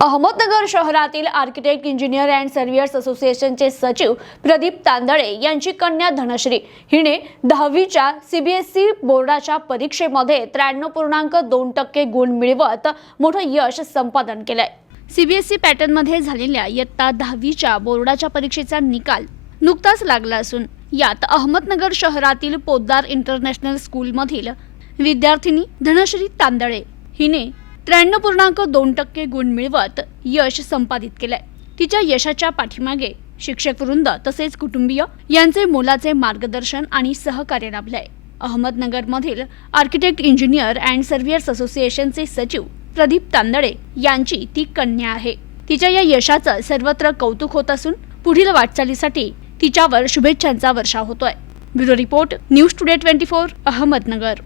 अहमदनगर शहरातील architect engineer and surveyors असोसिएशनचे सचिव प्रदीप तांदळे यांची कन्या धनश्री. हिने दहावीच्या सीबीएसई बोर्डाच्या परीक्षेमध्ये त्र्याण्णव पूर्णांक दोन टक्के गुण मिळवत मोठं यश संपादन केलंय. सीबीएसई पॅटर्नमध्ये झालेल्या इयत्ता दहावीच्या बोर्डाच्या परीक्षेचा निकाल नुकताच लागला असून यात अहमदनगर शहरातील पोद्दार इंटरनॅशनल स्कूलमधील विद्यार्थिनी धनश्री तांदळे. हिने त्र्याण्णव पूर्णांक दोन टक्के गुण मिळवत यश संपादित केलंय. तिच्या यशाच्या पाठीमागे शिक्षक वृंद तसेच कुटुंबीय यांचे मोलाचे मार्गदर्शन आणि सहकार्य लाभलंय. अहमदनगरमधील आर्किटेक्ट इंजिनियर अँड सर्व्हिअर्स असोसिएशनचे सचिव प्रदीप तांदळे यांची ती कन्या आहे. तिच्या या यशाचं सर्वत्र कौतुक होत असून पुढील वाटचालीसाठी तिच्यावर शुभेच्छांचा वर्षाव होतोय. Bureau report news today twenty four Ahmednagar.